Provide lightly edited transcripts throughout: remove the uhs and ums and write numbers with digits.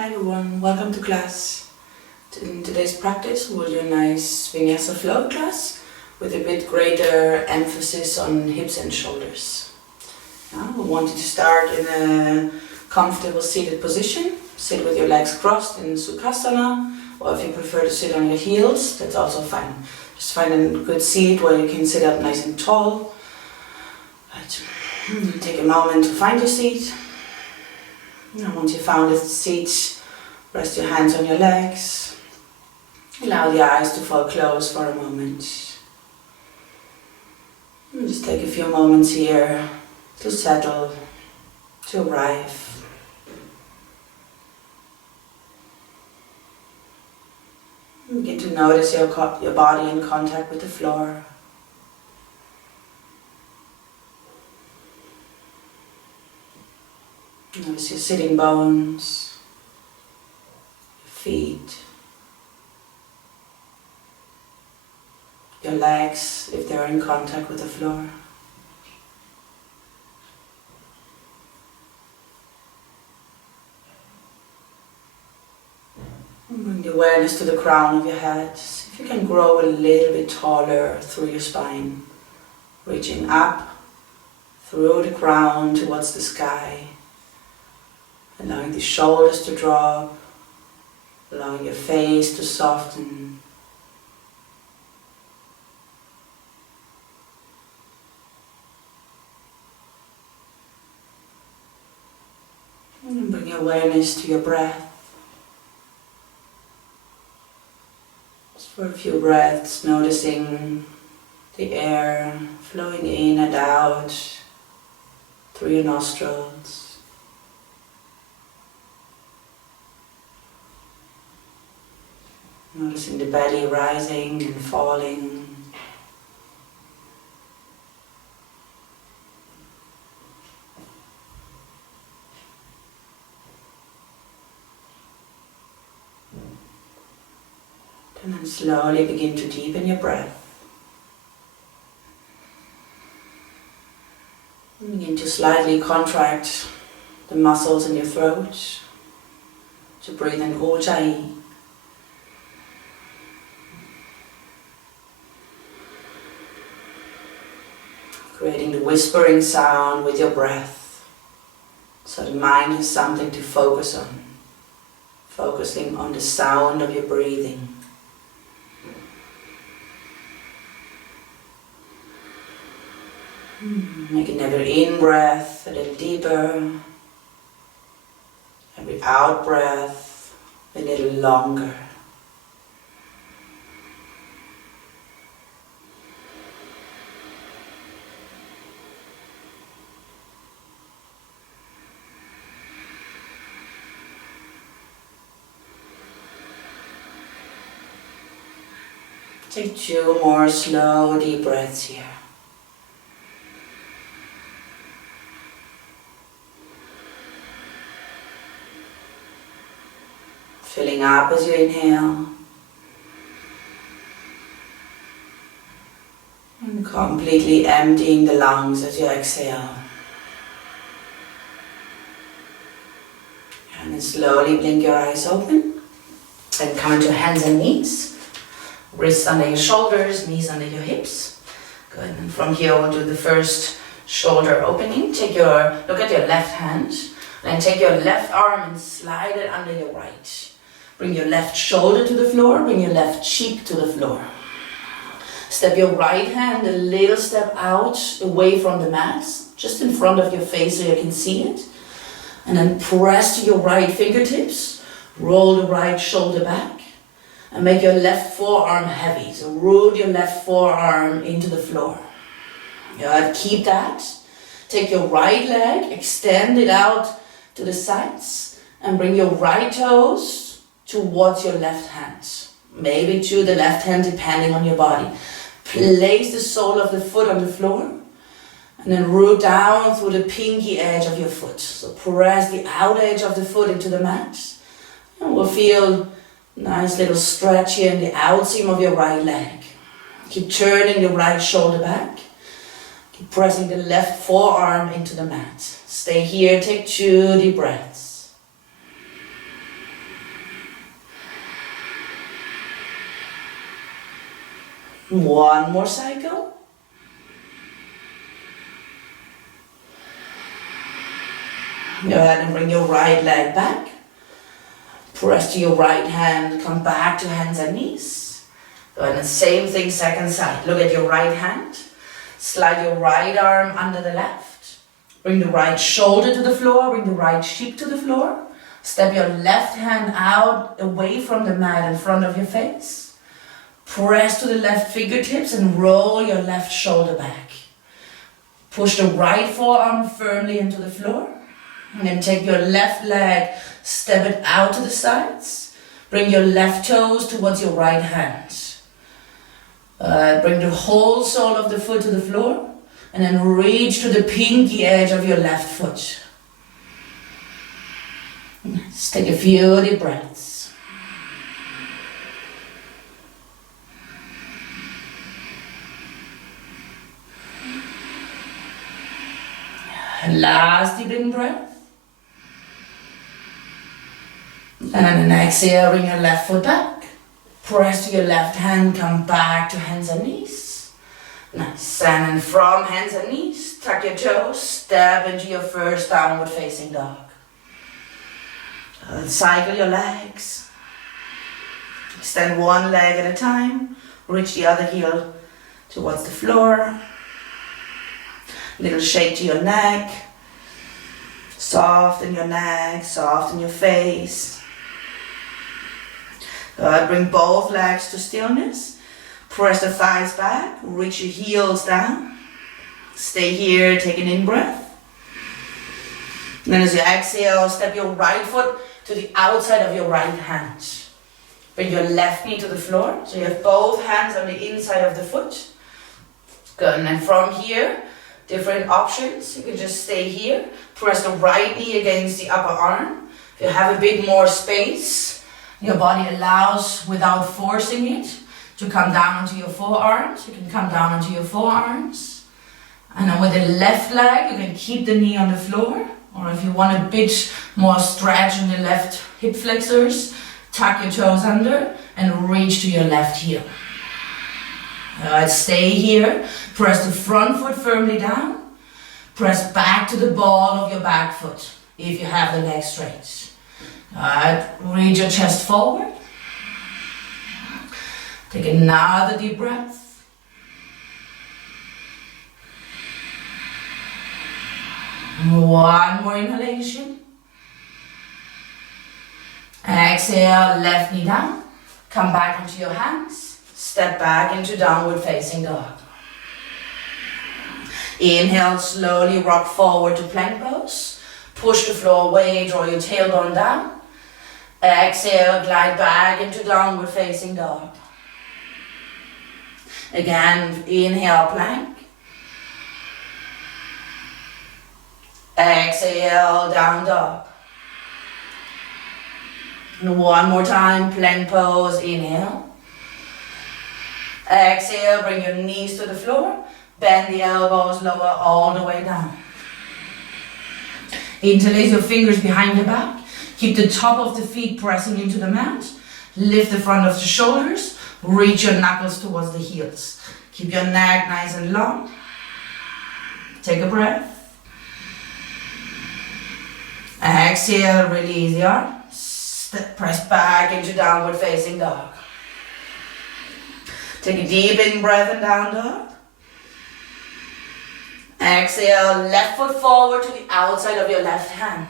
Hi everyone, welcome to class. In today's practice we'll do a nice Vinyasa flow class with a bit greater emphasis on hips and shoulders. We want you to start in a comfortable seated position. Sit with your legs crossed in Sukhasana, or if you prefer to sit on your heels, that's also fine. Just find a good seat where you can sit up nice and tall. Right. Take a moment to find your seat. And once you found a seat, rest your hands on your legs. Allow the eyes to fall closed for a moment. And just take a few moments here to settle, to arrive. And begin to notice your body in contact with the floor. Notice your sitting bones, your feet, your legs if they're in contact with the floor. And bring the awareness to the crown of your head. See if you can grow a little bit taller through your spine, reaching up through the crown towards the sky. Allowing the shoulders to drop, allowing your face to soften. And bring your awareness to your breath. Just for a few breaths, noticing the air flowing in and out through your nostrils. Noticing the belly rising and falling. And then slowly begin to deepen your breath. And begin to slightly contract the muscles in your throat to breathe in Ujjayi. Creating the whispering sound with your breath, so the mind has something to focus on, focusing on the sound of your breathing. Making every in-breath a little deeper, every out-breath a little longer. Take 2 more slow, deep breaths here. Filling up as you inhale. And completely emptying the lungs as you exhale. And then slowly blink your eyes open. And come into hands and knees. Wrists under your shoulders, knees under your hips. Good, and from here we'll do the first shoulder opening. Look at your left hand, and take your left arm and slide it under your right. Bring your left shoulder to the floor, bring your left cheek to the floor. Step your right hand a little step out, away from the mat, just in front of your face so you can see it. And then press to your right fingertips, roll the right shoulder back. And make your left forearm heavy. So root your left forearm into the floor. Good. Keep that. Take your right leg, extend it out to the sides, and bring your right toes towards your left hand. Maybe to the left hand, depending on your body. Place the sole of the foot on the floor, and then root down through the pinky edge of your foot. So press the out edge of the foot into the mat, and we'll feel nice little stretch here in the outseam of your right leg. Keep turning the right shoulder back. Keep pressing the left forearm into the mat. Stay here, take 2 deep breaths. One more cycle. Go ahead and bring your right leg back. Press to your right hand, come back to hands and knees. Go ahead and same thing, second side. Look at your right hand. Slide your right arm under the left. Bring the right shoulder to the floor, bring the right cheek to the floor. Step your left hand out away from the mat in front of your face. Press to the left fingertips and roll your left shoulder back. Push the right forearm firmly into the floor. And then take your left leg, step it out to the sides. Bring your left toes towards your right hand. Bring the whole sole of the foot to the floor. And then reach to the pinky edge of your left foot. Just take a few deep breaths. Last deep in breath. And then exhale, bring your left foot back. Press to your left hand, come back to hands and knees. Nice. And then from hands and knees, tuck your toes, step into your first downward facing dog. Cycle your legs. Extend one leg at a time. Reach the other heel towards the floor. Little shake to your neck. Soften your neck, soften your face. Bring both legs to stillness. Press the thighs back. Reach your heels down. Stay here, take an in-breath. Then as you exhale, step your right foot to the outside of your right hand. Bring your left knee to the floor. So you have both hands on the inside of the foot. Good, and then from here, different options. You can just stay here. Press the right knee against the upper arm. If you have a bit more space, your body allows, without forcing it, to come down onto your forearms. You can come down onto your forearms. And then with the left leg, you can keep the knee on the floor. Or if you want a bit more stretch in the left hip flexors, tuck your toes under and reach to your left heel. Stay here. Press the front foot firmly down. Press back to the ball of your back foot if you have the leg straight. Reach your chest forward. Take another deep breath. One more inhalation. Exhale, left knee down. Come back onto your hands. Step back into downward facing dog. Inhale, slowly rock forward to plank pose. Push the floor away, draw your tailbone down. Exhale, glide back into downward facing dog. Again, inhale, plank. Exhale, down dog. And one more time, plank pose, inhale. Exhale, bring your knees to the floor. Bend the elbows, lower all the way down. Interlace your fingers behind your back. Keep the top of the feet pressing into the mat. Lift the front of the shoulders. Reach your knuckles towards the heels. Keep your neck nice and long. Take a breath. Exhale, release the arms. Press back into downward facing dog. Take a deep in breath and down dog. Exhale, left foot forward to the outside of your left hand.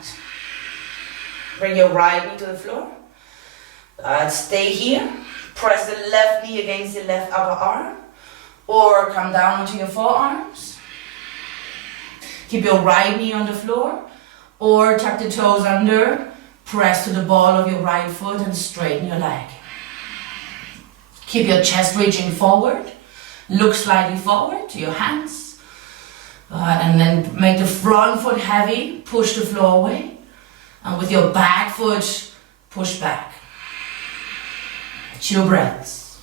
Bring your right knee to the floor. Stay here. Press the left knee against the left upper arm. Or come down onto your forearms. Keep your right knee on the floor. Or tuck the toes under. Press to the ball of your right foot and straighten your leg. Keep your chest reaching forward. Look slightly forward to your hands. And then make the front foot heavy. Push the floor away. And with your back foot, push back. 2 breaths.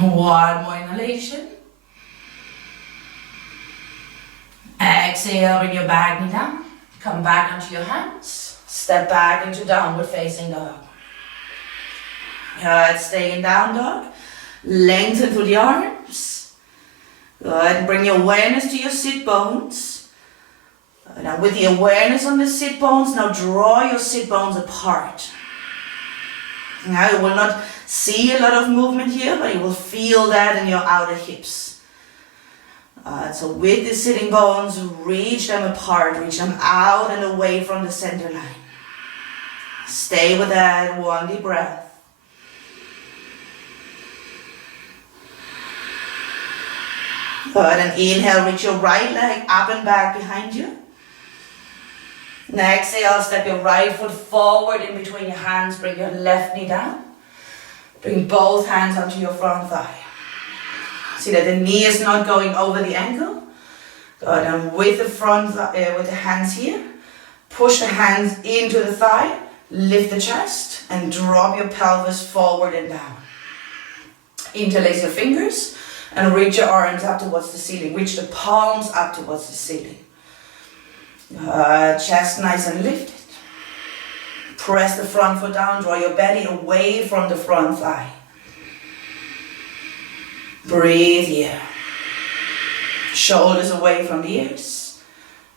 One more inhalation. Exhale, bring your back knee down. Come back onto your hands. Step back into downward facing dog. Good, stay in down dog. Lengthen through the arms. Good, bring your awareness to your sit bones. Good. And with the awareness on the sit bones, now draw your sit bones apart. Now you will not see a lot of movement here, but you will feel that in your outer hips. So with the sitting bones, reach them apart, reach them out and away from the center line. Stay with that, one deep breath. Good, and inhale, reach your right leg up and back behind you. And exhale, step your right foot forward in between your hands, bring your left knee down. Bring both hands onto your front thigh. See that the knee is not going over the ankle. Good, and with the hands here, push the hands into the thigh, lift the chest, and drop your pelvis forward and down. Interlace your fingers and reach your arms up towards the ceiling. Reach the palms up towards the ceiling. Chest nice and lifted. Press the front foot down, draw your belly away from the front thigh. Breathe here. Shoulders away from the ears.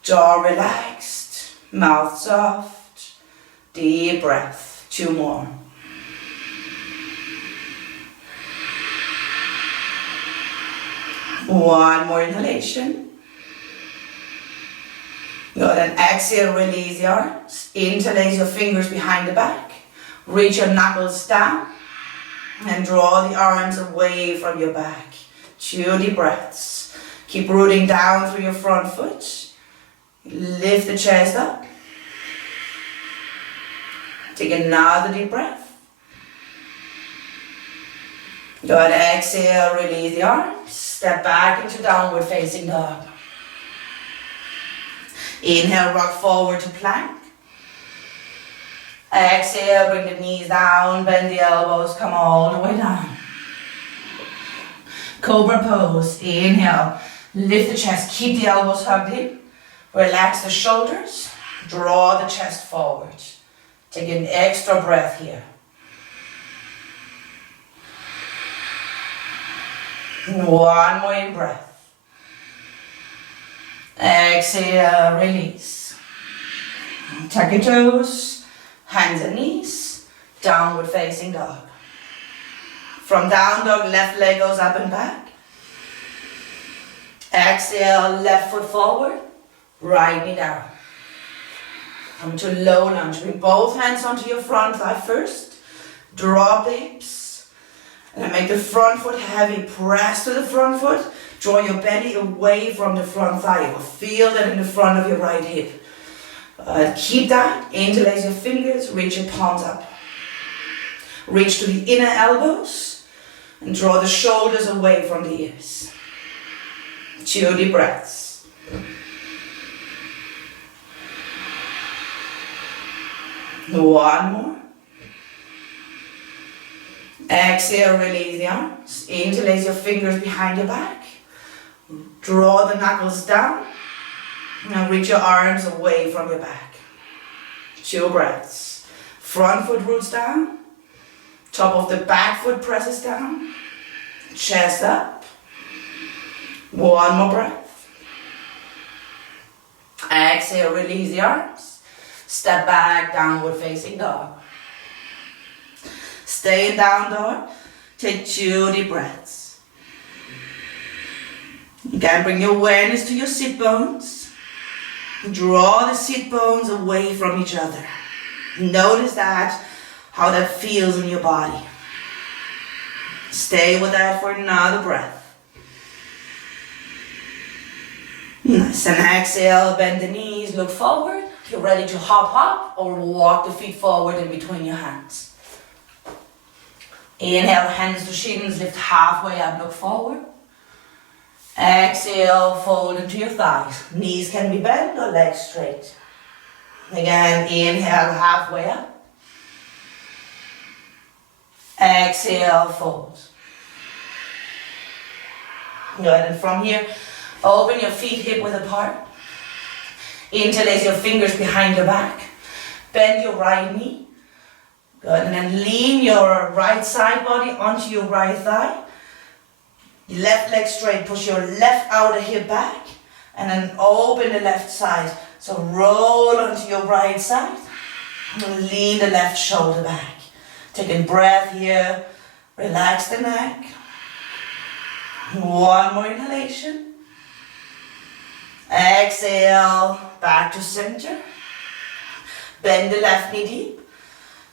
Jaw relaxed, mouth soft. Deep breath. 2 more. One more inhalation. Good, and exhale, release the arms. Interlace your fingers behind the back. Reach your knuckles down. And draw the arms away from your back. 2 deep breaths. Keep rooting down through your front foot. Lift the chest up. Take another deep breath. Good, exhale, release the arms. Step back into downward facing dog. Inhale, rock forward to plank. Exhale, bring the knees down, bend the elbows, come all the way down. Cobra pose, inhale, lift the chest, keep the elbows hugged in. Relax the shoulders, draw the chest forward. Take an extra breath here. One more in breath. Exhale, release. Tuck your toes, hands and knees, downward facing dog. From down dog, left leg goes up and back. Exhale, left foot forward, right knee down. Come to low lunge. Bring both hands onto your front thigh first. Drop the hips. And then make the front foot heavy. Press to the front foot. Draw your belly away from the front thigh. You will feel that in the front of your right hip. Keep that. Interlace your fingers. Reach your palms up. Reach to the inner elbows. And draw the shoulders away from the ears. 2 deep breaths. One more. Exhale, release the arms. Interlace your fingers behind your back. Draw the knuckles down. Now reach your arms away from your back. 2 breaths. Front foot roots down. Top of the back foot presses down. Chest up. One more breath. Exhale, release the arms. Step back, downward facing dog. Stay in down dog. Take 2 deep breaths. Again, bring your awareness to your sit bones. Draw the sit bones away from each other. Notice that, how that feels in your body. Stay with that for another breath. Nice, and exhale, bend the knees, look forward. You're ready to hop or walk the feet forward in between your hands. Inhale, hands to shins, lift halfway up, look forward. Exhale, fold into your thighs. Knees can be bent or legs straight. Again, inhale, halfway up. Exhale, fold. Good, and from here, open your feet hip width apart. Interlace your fingers behind your back. Bend your right knee. Good, and then lean your right side body onto your right thigh. Left leg straight, push your left outer hip back, and then open the left side. So roll onto your right side, and lean the left shoulder back. Taking breath here, relax the neck. One more inhalation. Exhale, back to center. Bend the left knee deep.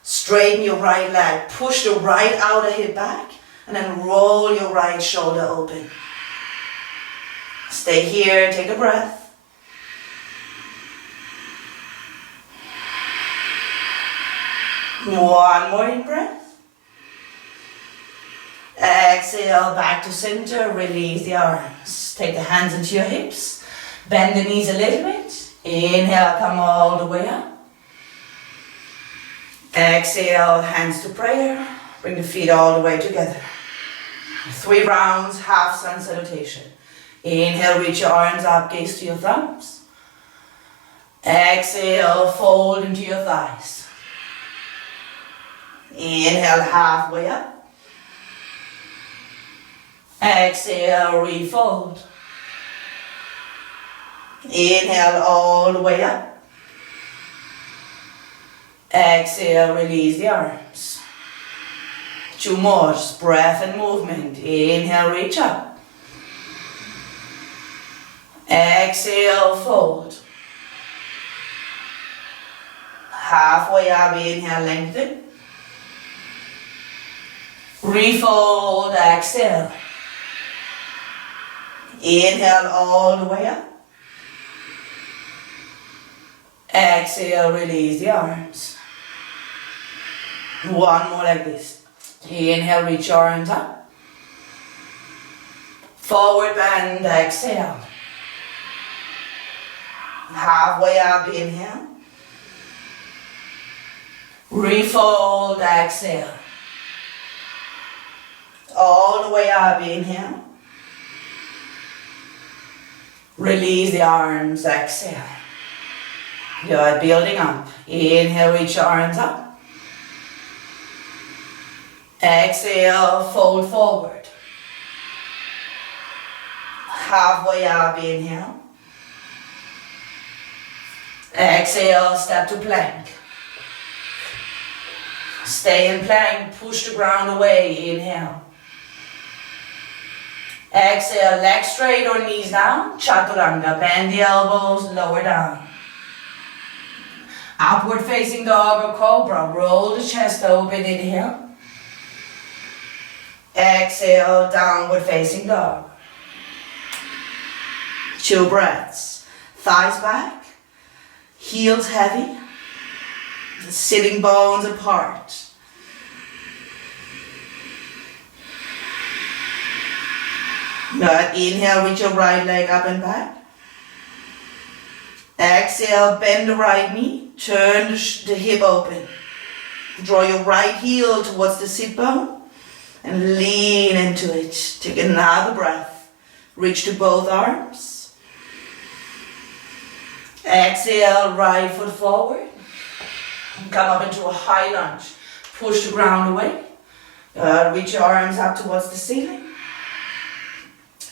Straighten your right leg. Push the right outer hip back. And then roll your right shoulder open. Stay here, take a breath. One more in breath. Exhale, back to center, release the arms. Take the hands into your hips. Bend the knees a little bit. Inhale, come all the way up. Exhale, hands to prayer. Bring the feet all the way together. 3 rounds, half sun salutation. Inhale, reach your arms up, gaze to your thumbs. Exhale, fold into your thighs. Inhale, halfway up. Exhale, refold. Inhale, all the way up. Exhale, release the arms. 2 more, just breath and movement. Inhale, reach up. Exhale, fold. Halfway up, inhale, lengthen. Refold, exhale. Inhale all the way up. Exhale, release the arms. 1 more like this. Inhale, reach your arms up. Forward bend, exhale. Halfway up, inhale. Refold, exhale. All the way up, inhale. Release the arms, exhale. Good, building up. Inhale, reach your arms up. Exhale, fold forward. Halfway up, inhale. Exhale, step to plank. Stay in plank, push the ground away, inhale. Exhale, legs straight or knees down, chaturanga, bend the elbows, lower down. Upward facing dog or cobra, roll the chest open, inhale. Exhale, downward facing dog. 2 breaths. Thighs back, heels heavy, sitting bones apart. Good. Inhale, reach your right leg up and back. Exhale, bend the right knee, turn the hip open. Draw your right heel towards the sit bone. And lean into it. Take another breath. Reach to both arms. Exhale, right foot forward. And come up into a high lunge. Push the ground away. Reach your arms up towards the ceiling.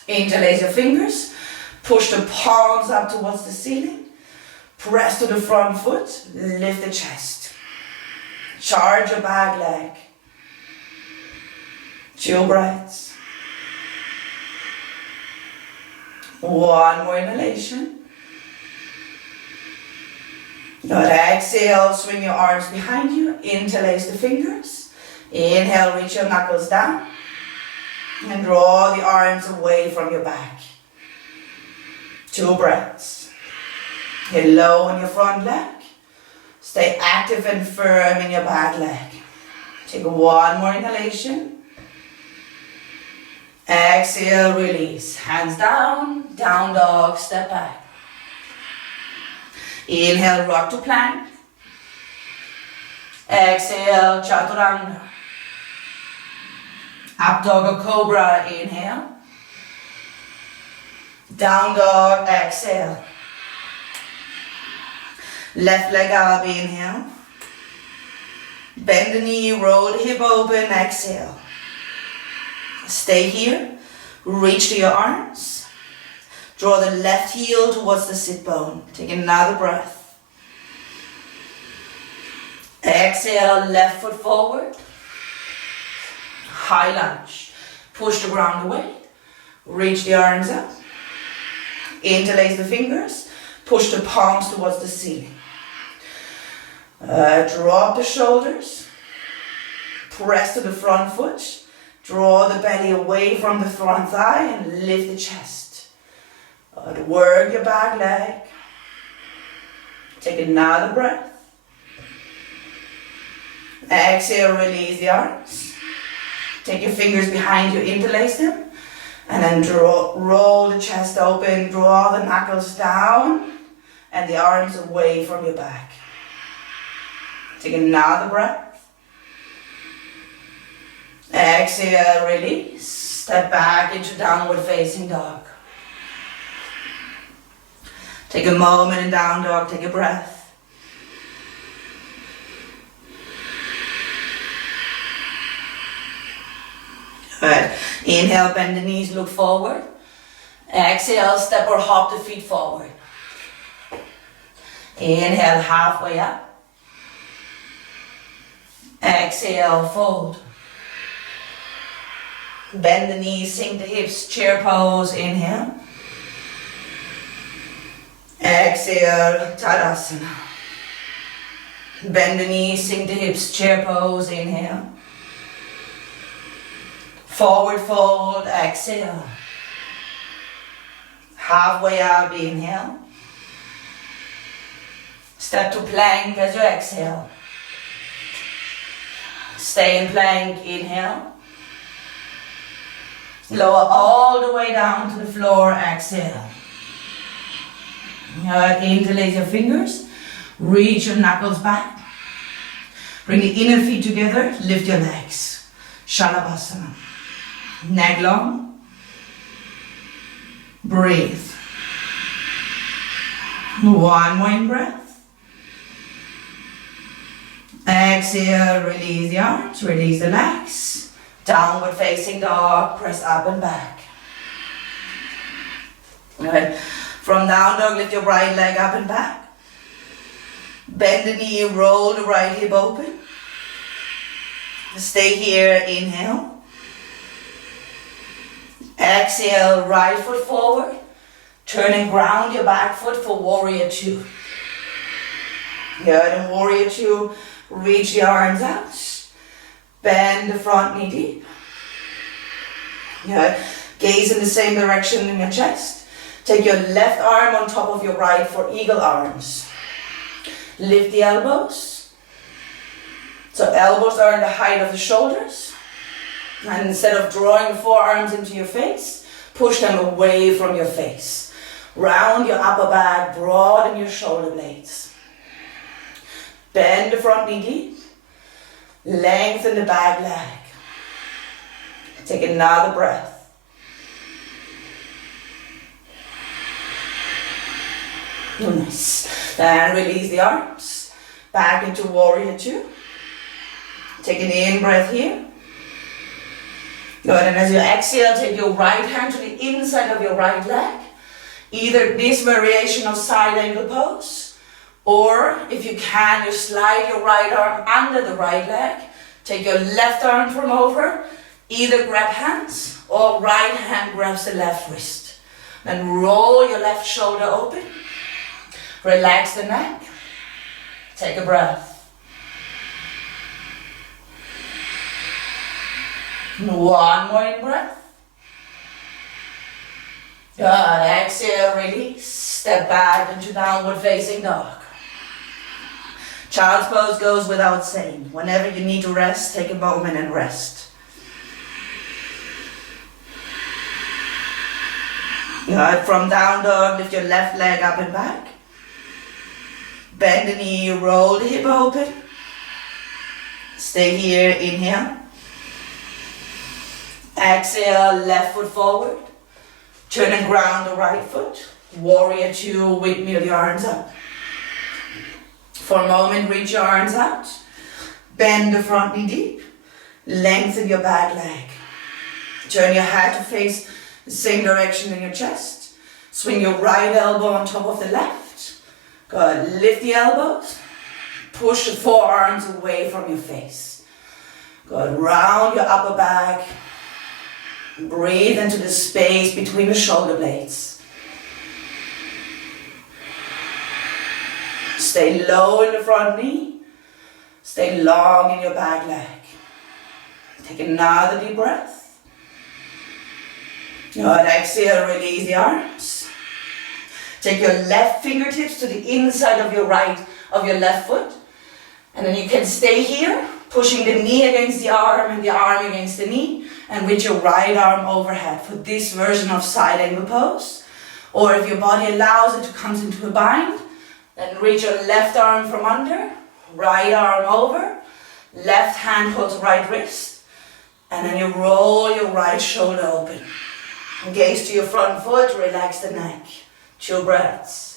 Interlace your fingers. Push the palms up towards the ceiling. Press to the front foot. Lift the chest. Charge your back leg. 2 breaths. 1 more inhalation. Good. Exhale, swing your arms behind you. Interlace the fingers. Inhale, reach your knuckles down. And draw the arms away from your back. 2 breaths. Get low on your front leg. Stay active and firm in your back leg. Take 1 more inhalation. Exhale, release. Hands down, down dog, step back. Inhale, rock to plank. Exhale, chaturanga. Up dog or cobra, inhale. Down dog, exhale. Left leg up, inhale. Bend the knee, roll the hip open, exhale. Stay here, reach to your arms. Draw the left heel towards the sit bone. Take another breath. Exhale, left foot forward. High lunge. Push the ground away. Reach the arms up. Interlace the fingers. Push the palms towards the ceiling. Drop the shoulders. Press to the front foot. Draw the belly away from the front thigh and lift the chest. Work your back leg. Take another breath. Exhale, release the arms. Take your fingers behind you, interlace them. And then roll the chest open, draw the knuckles down and the arms away from your back. Take another breath. Exhale, release. Step back into downward facing dog. Take a moment in down dog, take a breath. Good. Inhale, bend the knees, look forward. Exhale, step or hop the feet forward. Inhale, halfway up. Exhale, fold. Bend the knees, sink the hips, chair pose, inhale. Exhale, Tadasana. Bend the knees, sink the hips, chair pose, inhale. Forward fold, exhale. Halfway up, inhale. Step to plank as you exhale. Stay in plank, inhale. Lower all the way down to the floor, exhale. Interlace your fingers, reach your knuckles back. Bring the inner feet together, lift your legs. Shalabhasana. Neck long. Breathe. One more in breath. Exhale, release the arms, release the legs. Downward facing dog, press up and back. Good. From down dog, lift your right leg up and back. Bend the knee, roll the right hip open. Stay here, inhale. Exhale, right foot forward. Turn and ground your back foot for warrior two. Good, in warrior two, reach the arms out. Bend the front knee deep. Good. Gaze in the same direction in your chest. Take your left arm on top of your right for eagle arms. Lift the elbows. So elbows are in the height of the shoulders. And instead of drawing the forearms into your face, push them away from your face. Round your upper back, broaden your shoulder blades. Bend the front knee deep. Lengthen the back leg. Take another breath. Nice. Then release the arms. Back into warrior two. Take an in breath here. Good, and as you exhale, take your right hand to the inside of your right leg. Either this variation of side angle pose, or if you can, you slide your right arm under the right leg. Take your left arm from over. Either grab hands or right hand grabs the left wrist. Then roll your left shoulder open. Relax the neck. Take a breath. One more in breath. Good. Exhale, release. Step back into downward facing dog. Child's pose goes without saying. Whenever you need to rest, take a moment and rest. Good. From down dog, lift your left leg up and back. Bend the knee, roll the hip open. Stay here, inhale. Exhale, left foot forward. Turn and ground the right foot. Warrior two, windmill your arms up. For a moment, reach your arms out. Bend the front knee deep. Lengthen your back leg. Turn your head to face the same direction in your chest. Swing your right elbow on top of the left. Good. Lift the elbows. Push the forearms away from your face. Good. Round your upper back. Breathe into the space between the shoulder blades. Stay low in the front knee. Stay long in your back leg. Take another deep breath. Good. Exhale, release the arms. Take your left fingertips to the inside of your left foot. And then you can stay here, pushing the knee against the arm and the arm against the knee, and with your right arm overhead for this version of side angle pose. Or if your body allows it to come into a bind, then reach your left arm from under, right arm over, left hand holds right wrist, and then you roll your right shoulder open. Gaze to your front foot, relax the neck. 2 breaths.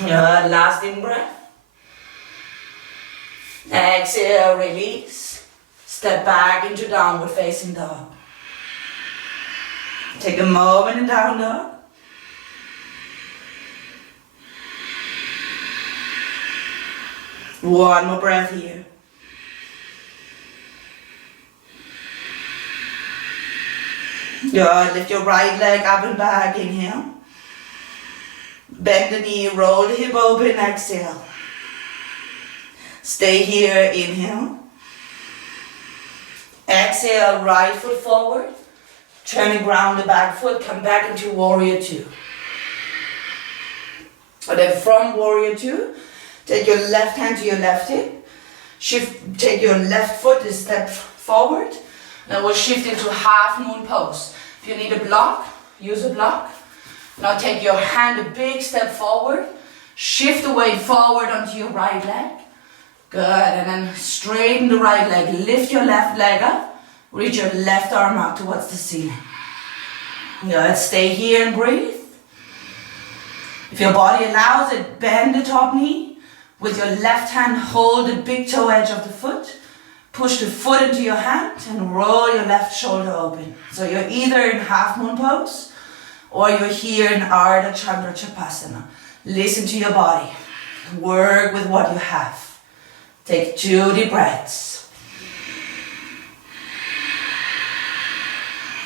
Last in breath. Exhale, release. Step back into downward facing dog. Take a moment in down dog. One more breath here. Good. Lift your right leg up and back. Inhale. Bend the knee, roll the hip open, exhale. Stay here, inhale. Exhale, right foot forward. Turn and ground the back foot, come back into Warrior 2. And then from Warrior 2, take your left hand to your left hip. Take your left foot a step forward. Then we'll shift into half moon pose. If you need a block, use a block. Now take your hand a big step forward. Shift the weight forward onto your right leg. Good, and then straighten the right leg. Lift your left leg up. Reach your left arm out towards the ceiling. Good, stay here and breathe. If your body allows it, bend the top knee. With your left hand, hold the big toe edge of the foot. Push the foot into your hand and roll your left shoulder open. So you're either in half moon pose or you're here in Ardha Chandra Chapasana. Listen to your body. Work with what you have. Take 2 deep breaths.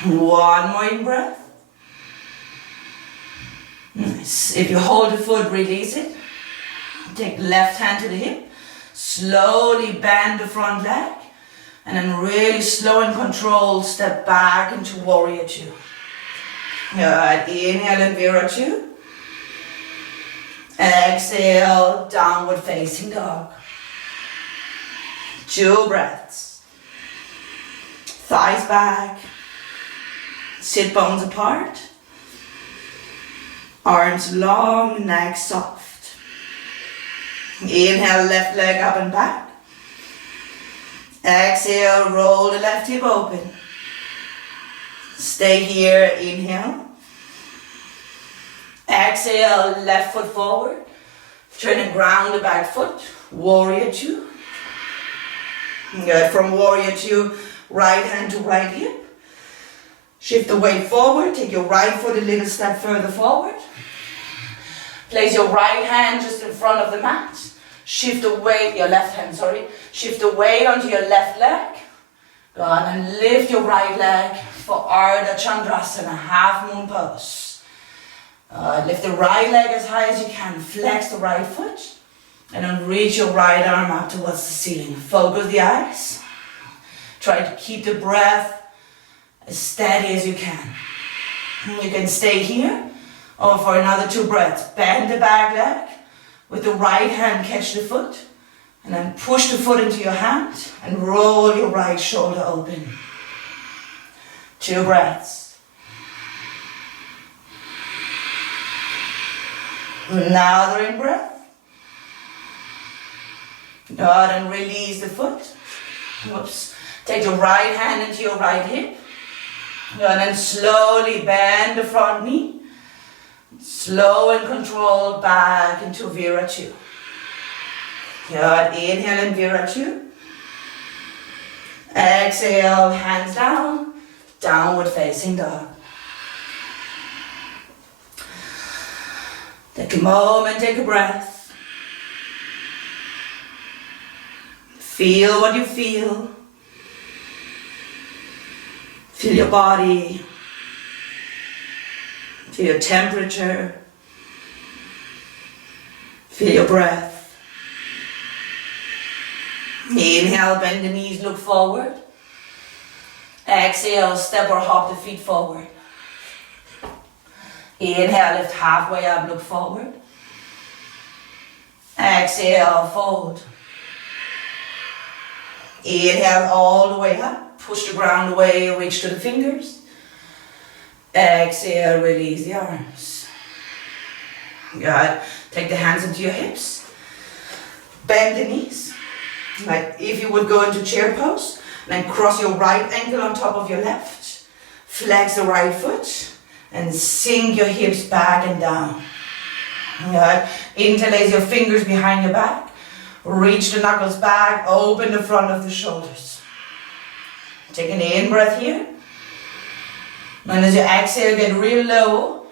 1 more in breath. Nice. If you hold the foot, release it. Take left hand to the hip. Slowly bend the front leg. And then really slow and controlled step back into Warrior 2. Good. Inhale and Vira 2. Exhale, downward facing dog. 2 breaths. Thighs back. Sit bones apart. Arms long, neck soft. Inhale, left leg up and back. Exhale, roll the left hip open. Stay here, inhale. Exhale, left foot forward. Turn and ground the back foot. Warrior 2. Good. From Warrior 2, right hand to right hip. Shift the weight forward. Take your right foot a little step further forward. Place your right hand just in front of the mat. Shift the weight, your left hand, sorry. Shift the weight onto your left leg. Go on and lift your right leg for Ardha Chandrasana, half moon pose. Lift the right leg as high as you can. Flex the right foot. And then reach your right arm out towards the ceiling. Focus the eyes. Try to keep the breath as steady as you can. You can stay here or for another 2 breaths. Bend the back leg. With the right hand, catch the foot. And then push the foot into your hand and roll your right shoulder open. 2 breaths. Another in breath. Good, and release the foot. Whoops. Take the right hand into your right hip. Good, and then slowly bend the front knee. Slow and controlled back into Viratu. Good, inhale in Viratu. Exhale, hands down, downward facing dog. Take a moment, take a breath. Feel what you feel. Feel your body. Feel your temperature. Feel your breath. Inhale, bend the knees, look forward. Exhale, step or hop the feet forward. Inhale, lift halfway up, look forward. Exhale, fold. Inhale all the way up, push the ground away, reach to the fingers. Exhale, release the arms. Good. Take the hands into your hips. Bend the knees. Like if you would go into chair pose, then cross your right ankle on top of your left, flex the right foot, and sink your hips back and down. Good. Interlace your fingers behind your back, reach the knuckles back, open the front of the shoulders. Take an in breath here, and as you exhale, get real low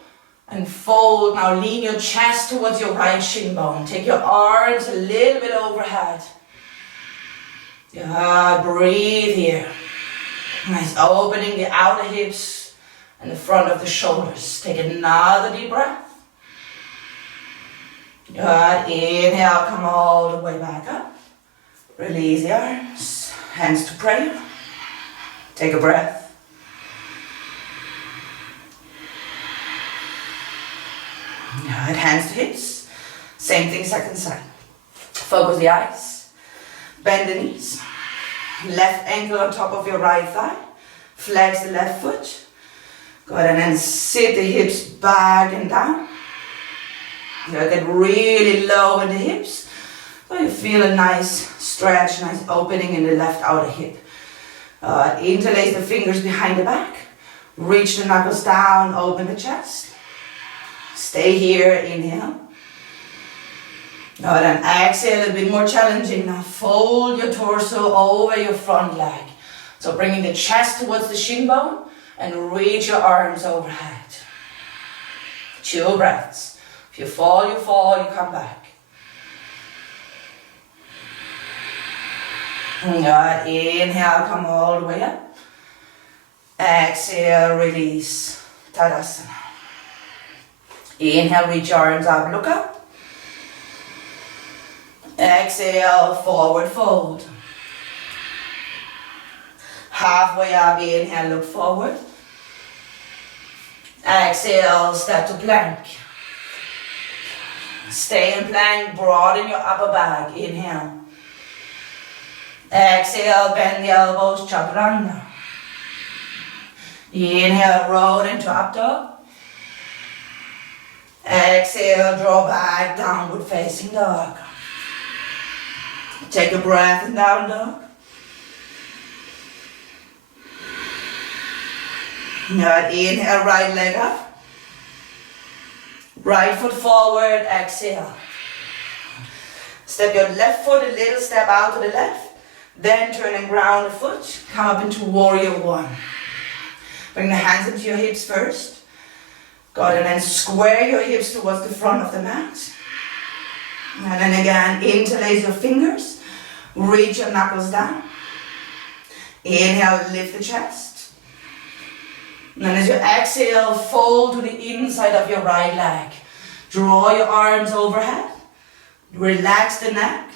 and fold. Now lean your chest towards your right shin bone. Take your arms a little bit overhead. Breathe here. Nice, opening the outer hips and the front of the shoulders. Take another deep breath. Good, inhale, come all the way back up. Release the arms, hands to prayer. Take a breath. Good, hands to hips. Same thing, second side. Focus the eyes. Bend the knees. Left ankle on top of your right thigh. Flex the left foot. Good, and then sit the hips back and down. Get really low in the hips. So you feel a nice stretch, nice opening in the left outer hip. Interlace the fingers behind the back. Reach the knuckles down, open the chest. Stay here, inhale. Now then exhale, a bit more challenging. Now fold your torso over your front leg. So bringing the chest towards the shin bone and reach your arms overhead. 2 breaths. If you fall, you come back. Good, inhale, come all the way up. Exhale, release, Tadasana. Inhale, reach your arms up, look up. Exhale, forward fold. Halfway up, inhale, look forward. Exhale, step to plank. Stay in plank, broaden your upper back, inhale. Exhale, bend the elbows, chaturanga. Inhale, roll into up dog. Exhale, draw back, downward facing dog. Take a breath in down dog. Good, inhale, right leg up. Right foot forward, exhale. Step your left foot a little step out to the left. Then turn and ground the foot. Come up into warrior one. Bring the hands into your hips first. Good, and then square your hips towards the front of the mat. And then again, interlace your fingers. Reach your knuckles down. Inhale, lift the chest. And then as you exhale, fold to the inside of your right leg. Draw your arms overhead. Relax the neck.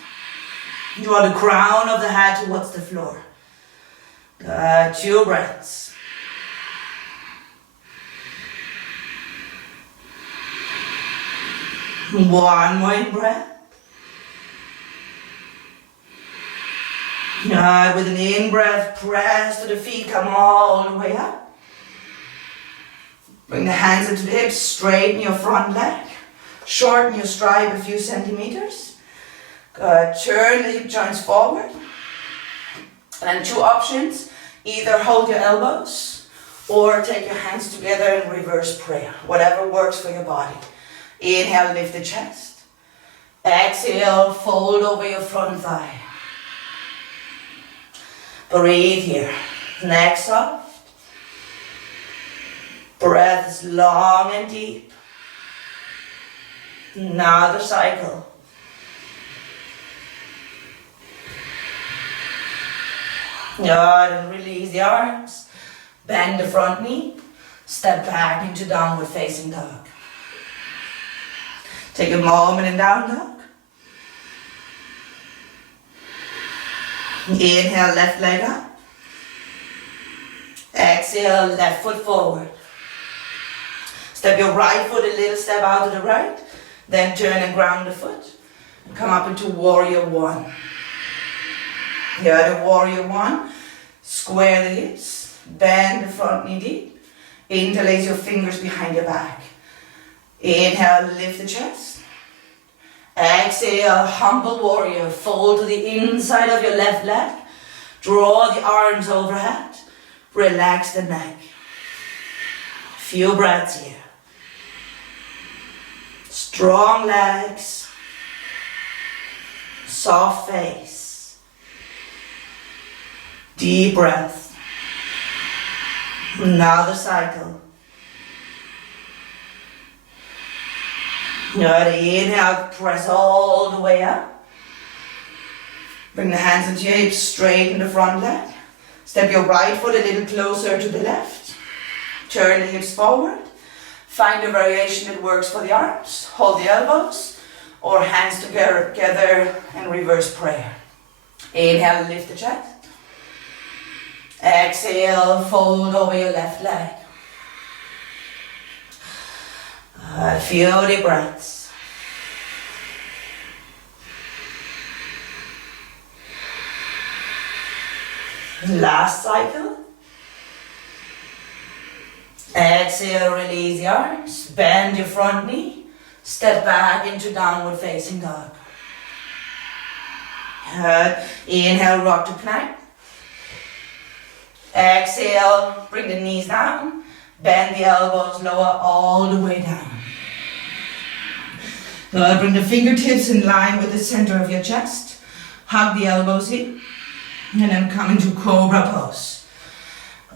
Draw the crown of the head towards the floor. Good, 2 breaths. One more breath. Good, with an in-breath, press to the feet, come all the way up. Bring the hands into the hips, straighten your front leg. Shorten your stride a few centimeters. Good, turn the hip joints forward. And then 2 options, either hold your elbows Or take your hands together and reverse prayer. Whatever works for your body. Inhale, lift the chest. Exhale, fold over your front thigh. Breathe here. Neck soft. Breath is long and deep. Another cycle. Good, and release the arms. Bend the front knee. Step back into downward facing dog. Take a moment in down dog. Inhale, left leg up. Exhale, left foot forward. Step your right foot a little step out to the right. Then turn and ground the foot. Come up into warrior one. Good, warrior one. Square the hips. Bend the front knee deep. Interlace your fingers behind your back. Inhale, lift the chest. Exhale, humble warrior. Fold to the inside of your left leg. Draw the arms overhead. Relax the neck. Few breaths here. Strong legs. Soft face. Deep breath. Another cycle. Good. Inhale, press all the way up. Bring the hands into your hips, straighten the front leg. Step your right foot a little closer to the left. Turn the hips forward. Find a variation that works for the arms. Hold the elbows or hands together and reverse prayer. Inhale, lift the chest. Exhale, fold over your left leg. Few deep breaths. Last cycle. Exhale, release the arms. Bend your front knee. Step back into downward facing dog. Inhale, rock to plank. Exhale, bring the knees down. Bend the elbows, lower all the way down. Good. Bring the fingertips in line with the center of your chest. Hug the elbows in. And then come into Cobra pose.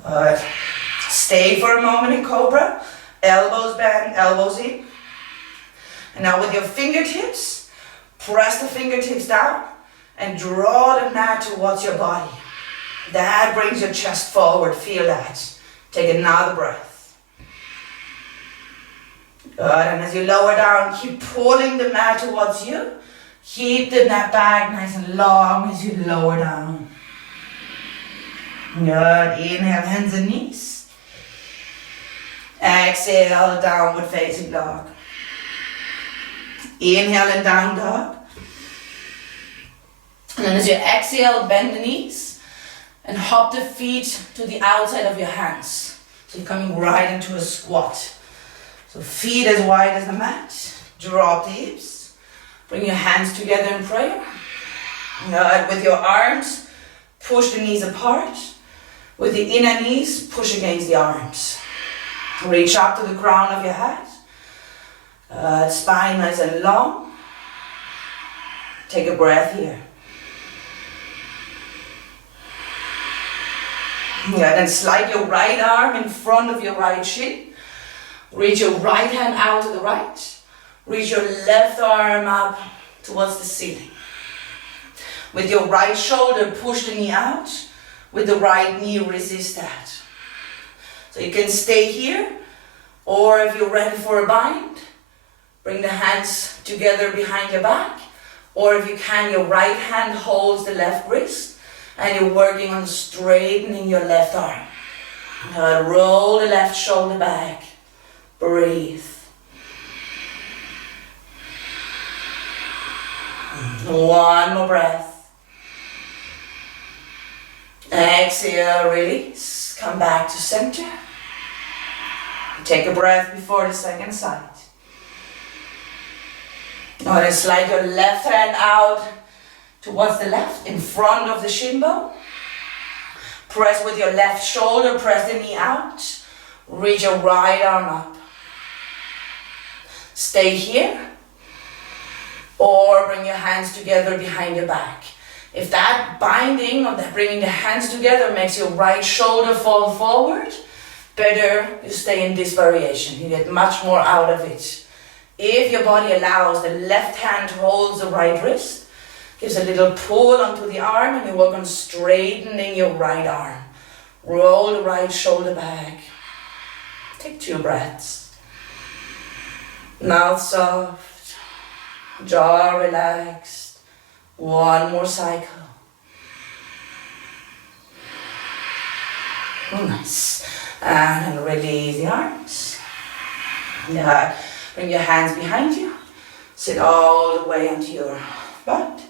Good. Stay for a moment in Cobra. Elbows bend, elbows in. And now with your fingertips, press the fingertips down and draw the mat towards your body. That brings your chest forward. Feel that. Take another breath. Good. And as you lower down, keep pulling the mat towards you. Keep the mat back nice and long as you lower down. Good. Inhale, hands and knees. Exhale, downward facing dog. Inhale and down dog. And then as you exhale, bend the knees and hop the feet to the outside of your hands. So you're coming right into a squat. So feet as wide as the mat. Drop the hips. Bring your hands together in prayer. Good. With your arms, push the knees apart. With the inner knees, push against the arms. Reach up to the crown of your head. Spine nice and long. Take a breath here. Yeah, then slide your right arm in front of your right shin. Reach your right hand out to the right. Reach your left arm up towards the ceiling. With your right shoulder, push the knee out. With the right knee, resist that. So you can stay here, or if you're ready for a bind, bring the hands together behind your back, or if you can, your right hand holds the left wrist, and you're working on straightening your left arm. Roll the left shoulder back. Breathe. One more breath. Exhale, release. Come back to center. Take a breath before the second side. Now then slide your left hand out towards the left, in front of the shin bone. Press with your left shoulder, press the knee out. Reach your right arm up. Stay here. Or bring your hands together behind your back. If that binding or that bringing the hands together makes your right shoulder fall forward, better you stay in this variation. You get much more out of it. If your body allows, the left hand holds the right wrist, gives a little pull onto the arm, and you work on straightening your right arm. Roll the right shoulder back. Take 2 breaths. Mouth soft, jaw relaxed. 1 more cycle. Nice. And release the arms. Yeah. Bring your hands behind you. Sit all the way onto your butt.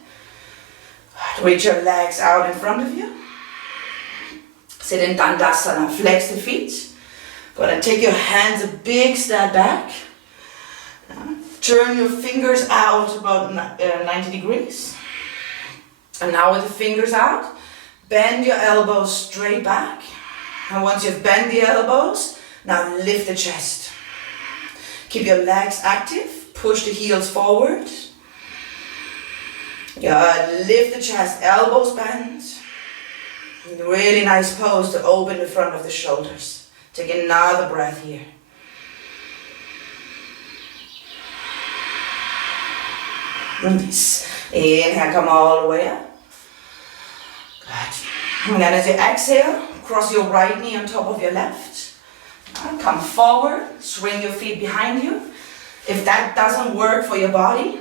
Reach your legs out in front of you. Sit in Dandasana. Flex the feet. Gonna take your hands a big step back. Turn your fingers out about 90 degrees. And now with the fingers out, bend your elbows straight back. And once you've bent the elbows, now lift the chest. Keep your legs active. Push the heels forward. Good. Lift the chest, elbows bent. Really nice pose to open the front of the shoulders. Take another breath here. Nice. Inhale, come all the way up. Good. And then as you exhale, cross your right knee on top of your left. Come forward, swing your feet behind you. If that doesn't work for your body,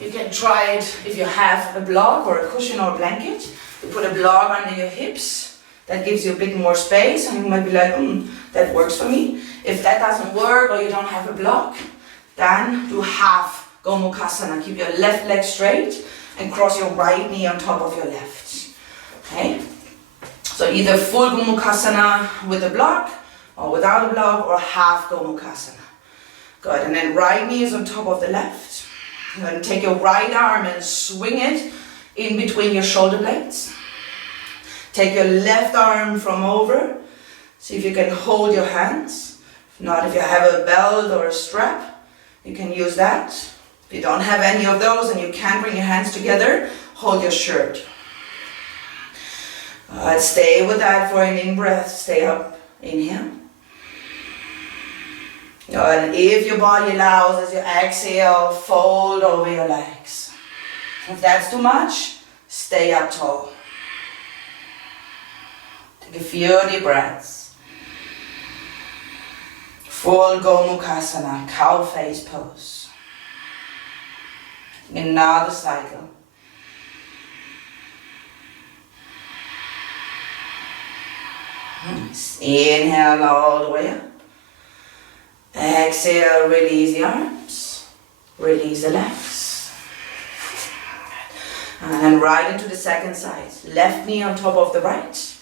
you can try it if you have a block or a cushion or a blanket. You put a block under your hips. That gives you a bit more space, and you might be like, that works for me. If that doesn't work or you don't have a block, then do half Gomukhasana. Keep your left leg straight and cross your right knee on top of your left. Okay? So either full Gomukhasana with a block or without a block, or half Gomukhasana. Good. And then right knee is on top of the left. You're going to take your right arm and swing it in between your shoulder blades. Take your left arm from over. See if you can hold your hands. If not, if you have a belt or a strap, you can use that. If you don't have any of those and you can't bring your hands together, hold your shirt. Stay with that for an in-breath. Stay up. Inhale. And if your body allows, as you exhale, fold over your legs. If that's too much, stay up tall. Take a few deep breaths. Full Gomukhasana, cow face pose. Another cycle. Nice. Inhale all the way up. Exhale, release the arms. Release the legs. And then right into the second side. Left knee on top of the right.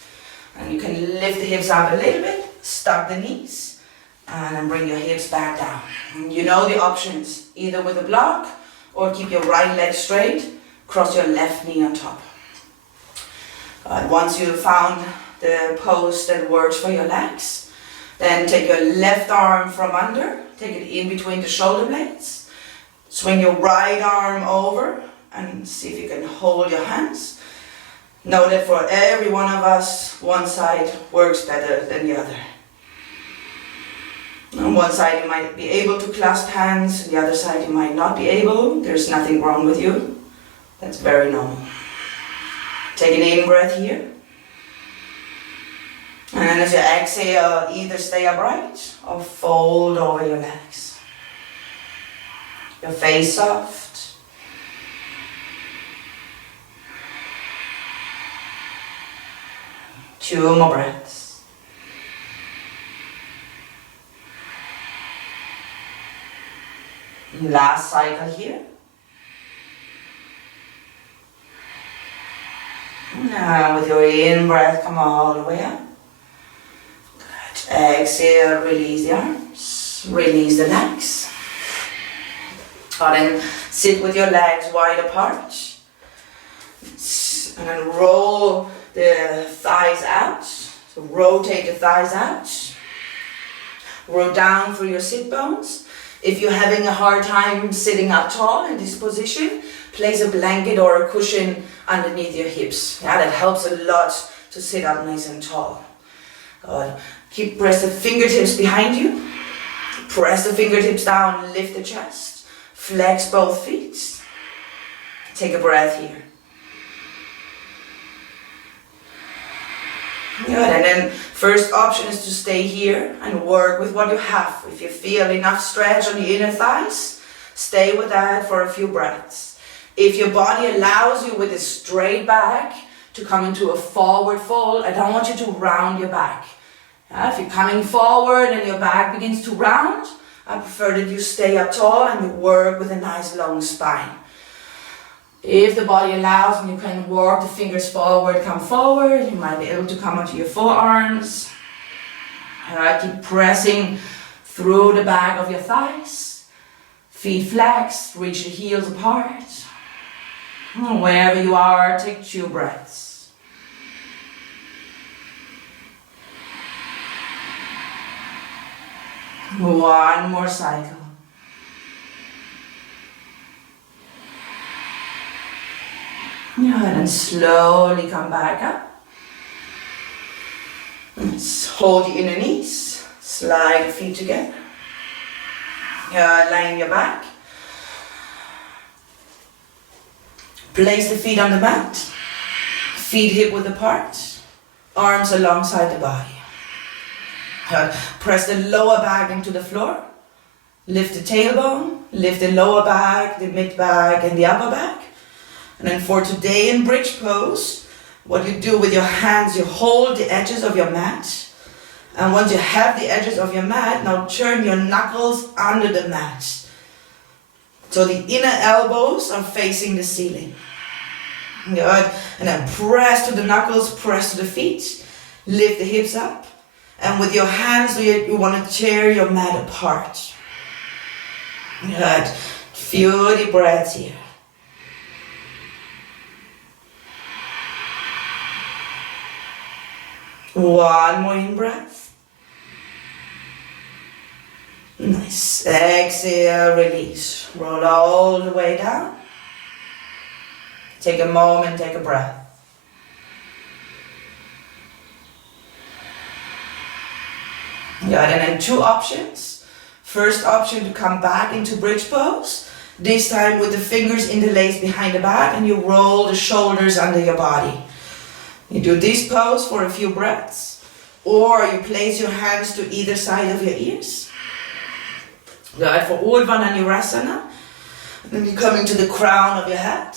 And you can lift the hips up a little bit. Stuck the knees. And then bring your hips back down. And you know the options. Either with a block or keep your right leg straight. Cross your left knee on top. Once you've found the pose that works for your legs, then take your left arm from under, take it in between the shoulder blades, swing your right arm over and see if you can hold your hands. Know that for every one of us, one side works better than the other. On one side you might be able to clasp hands, on the other side you might not be able. There's nothing wrong with you. That's very normal. Take an in-breath here. And then as you exhale, either stay upright or fold over your legs. Your face soft. Two more breaths. Last cycle here. Now with your in-breath, come all the way up. Exhale, release the arms, release the legs. Or then sit with your legs wide apart. And then roll the thighs out. So rotate the thighs out. roll down through your sit bones. If you're having a hard time sitting up tall in this position, place a blanket or a cushion underneath your hips. Yeah, that helps a lot to sit up nice and tall. Good. Press the fingertips behind you. Press the fingertips down, lift the chest. Flex both feet. Take a breath here. Good, and then first option is to stay here and work with what you have. If you feel enough stretch on the inner thighs, stay with that for a few breaths. If your body allows you with a straight back to come into a forward fold, I don't want you to round your back. If you're coming forward and your back begins to round, I prefer that you stay up tall and you work with a nice long spine. If the body allows and you can walk the fingers forward, come forward, you might be able to come onto your forearms. Keep pressing through the back of your thighs. Feet flexed, reach the heels apart. Wherever you are, take 2 breaths. One more cycle. And then slowly come back up. Hold the inner knees. Slide the feet together. Line your back. Place the feet on the mat. Feet hip width apart. Arms alongside the body. Press the lower back into the floor. Lift the tailbone. Lift the lower back, the mid back, and the upper back. And then for today in bridge pose, what you do with your hands, you hold the edges of your mat. And once you have the edges of your mat, now turn your knuckles under the mat. So the inner elbows are facing the ceiling. Good. And then press to the knuckles, press to the feet. Lift the hips up. And with your hands, you want to tear your mat apart. Good. Few deep breaths here. One more in breath. Nice. Exhale, release. Roll all the way down. Take a moment, take a breath. Good, and then 2 options. First option to come back into bridge pose. This time with the fingers interlaced behind the back and you roll the shoulders under your body. You do this pose for a few breaths, or you place your hands to either side of your ears. Good, for Urdhva. Then you come into the crown of your head.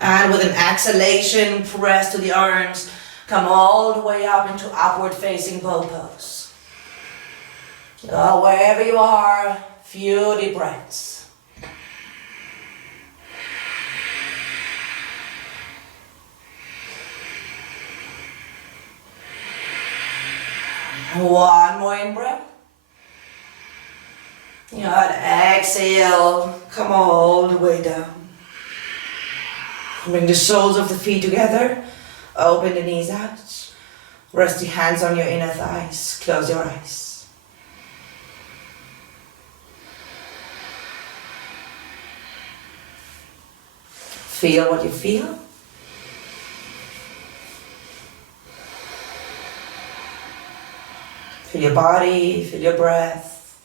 And with an exhalation, press to the arms, come all the way up into upward facing bow pose. Wherever you are, few deep breaths. One more in breath. Good. Exhale. Come all the way down. Bring the soles of the feet together. Open the knees out. Rest the hands on your inner thighs. Close your eyes. Feel what you feel. Feel your body, feel your breath.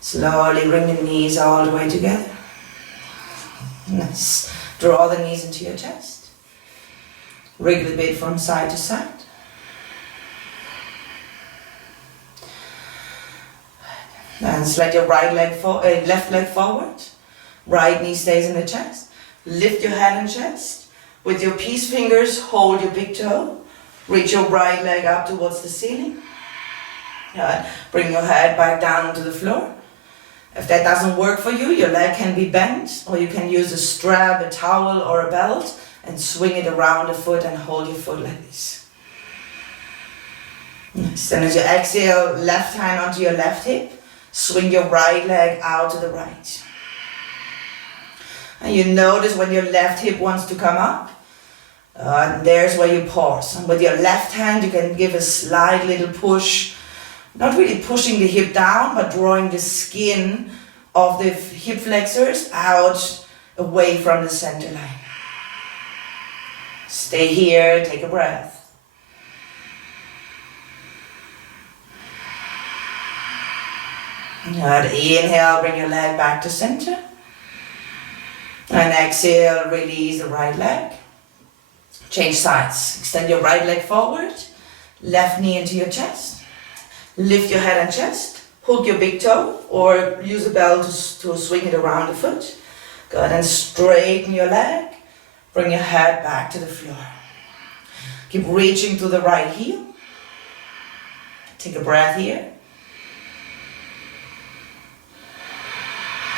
Slowly bring the knees all the way together. Nice. Draw the knees into your chest. Wriggle a bit from side to side. And slide your left leg forward. Right knee stays in the chest. Lift your head and chest. With your peace fingers, hold your big toe. Reach your right leg up towards the ceiling. Bring your head back down to the floor. If that doesn't work for you, your leg can be bent, or you can use a strap, a towel, or a belt and swing it around the foot and hold your foot like this. Nice. Then as you exhale, left hand onto your left hip, swing your right leg out to the right. And you notice when your left hip wants to come up, and there's where you pause. And with your left hand, you can give a slight little push, not really pushing the hip down, but drawing the skin of the hip flexors out away from the center line. Stay here, take a breath. Good. Inhale, bring your leg back to center. And exhale, release the right leg. Change sides. Extend your right leg forward. Left knee into your chest. Lift your head and chest. Hook your big toe or use a belt to swing it around the foot. Good. And straighten your leg. Bring your head back to the floor. Keep reaching to the right heel. Take a breath here.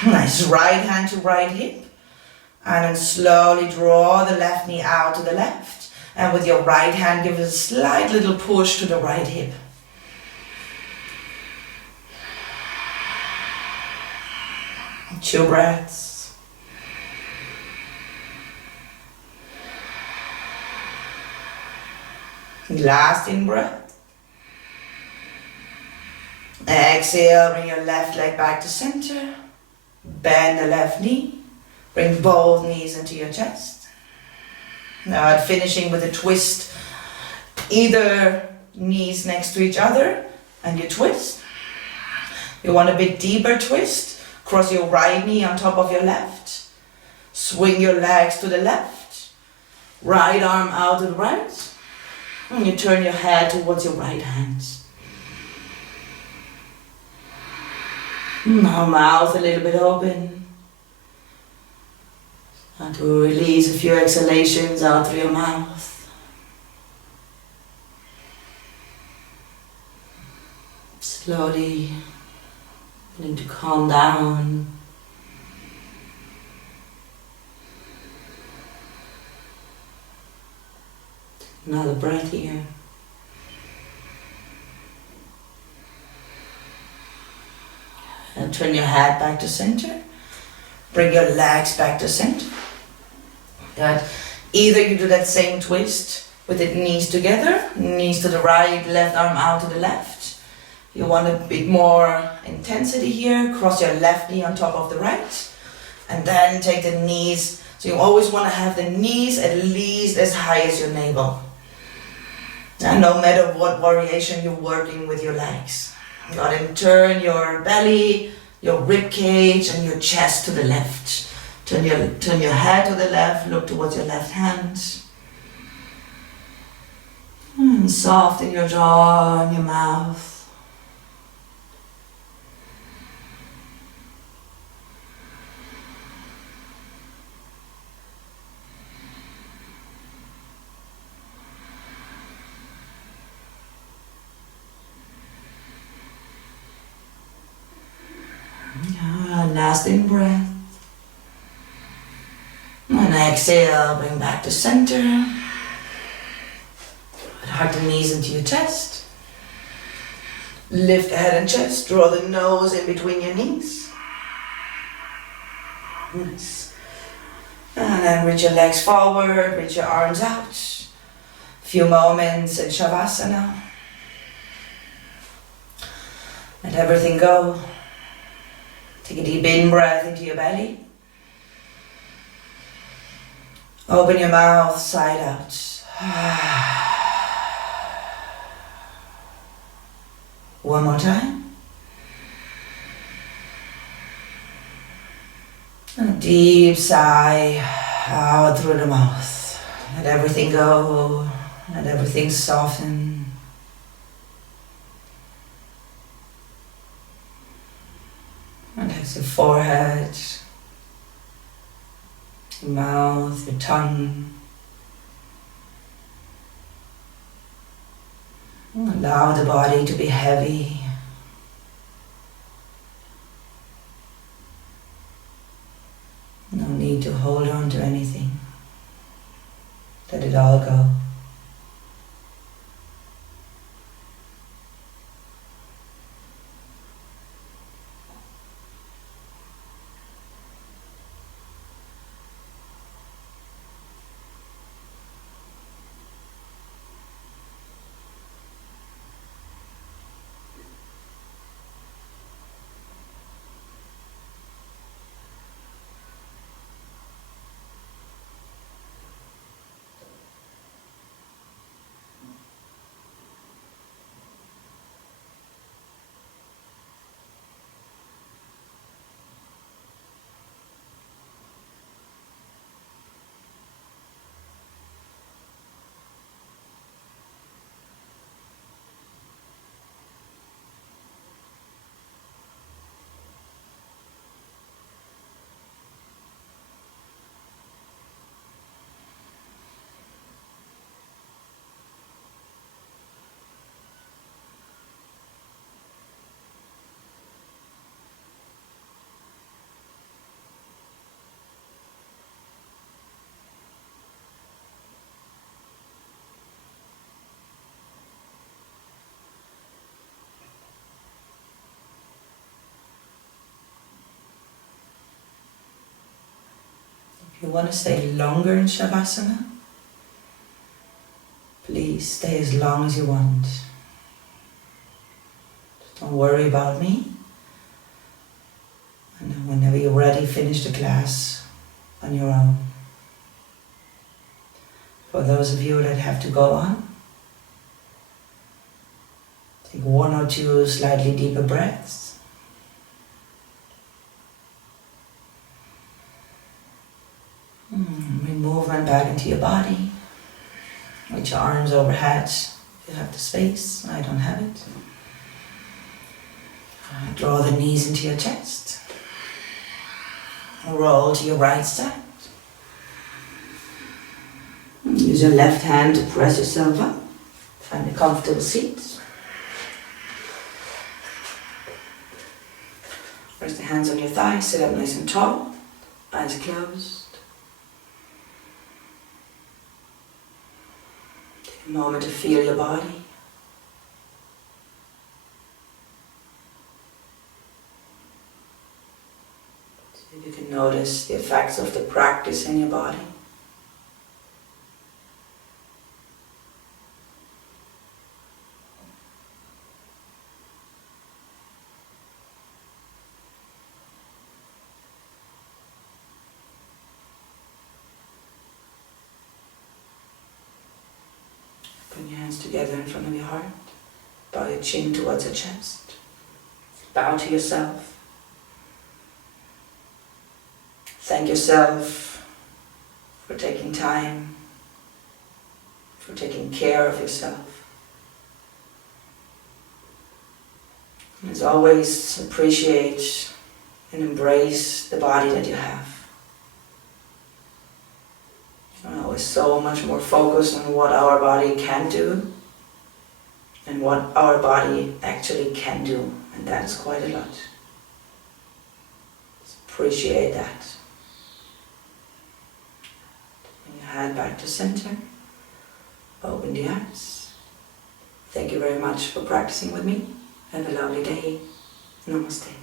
Nice. Right hand to right hip. And then slowly draw the left knee out to the left. And with your right hand, give it a slight little push to the right hip. Two breaths. Last in breath. Exhale, bring your left leg back to center. Bend the left knee. Bring both knees into your chest. Now finishing with a twist. Either knees next to each other and you twist. You want a bit deeper twist. Cross your right knee on top of your left. Swing your legs to the left. Right arm out to the right. And you turn your head towards your right hand. Now mouth a little bit open. And to release a few exhalations out through your mouth. Slowly beginning to calm down. Another breath here. And turn your head back to center. Bring your legs back to center. Good. Either you do that same twist with the knees together, knees to the right, left arm out to the left. You want a bit more intensity here. Cross your left knee on top of the right. And then take the knees. So you always want to have the knees at least as high as your navel. And no matter what variation you're working with your legs. Go ahead and turn your belly, your rib cage and your chest to the left. Turn your head to the left, look towards your left hand. And soften your jaw and your mouth. Last in breath. And exhale, bring back to center. Hug the knees into your chest. Lift the head and chest. Draw the nose in between your knees. Nice. And then reach your legs forward, reach your arms out. Few moments in Shavasana. Let everything go. Take a deep in breath into your belly. Open your mouth side out. One more time. And a deep sigh out through the mouth. Let everything go. Let everything soften. Relax your forehead, your mouth, your tongue. Allow the body to be heavy. need to hold on to anything. Let it all go. If you want to stay longer in Shavasana, please stay as long as you want. Just don't worry about me. And then whenever you're ready, finish the class on your own. For those of you that have to go on, take 1 or 2 slightly deeper breaths. Bring movement back into your body. With your arms overhead, if you have the space. I don't have it. Draw the knees into your chest. Roll to your right side. Use your left hand to press yourself up. Find a comfortable seat. Rest the hands on your thighs, sit up nice and tall. Eyes closed. Take a moment to feel your body. See if you can notice the effects of the practice in your body. Bring your hands together in front of your heart. Bow your chin towards your chest. Bow to yourself. Thank yourself for taking time, for taking care of yourself. And as always, appreciate and embrace the body that you have. We're always so much more focused on what our body can do and what our body actually can do, and that is quite a lot. Just appreciate that. Bring your head back to center. Open the eyes. Thank you very much for practicing with me. Have a lovely day. Namaste.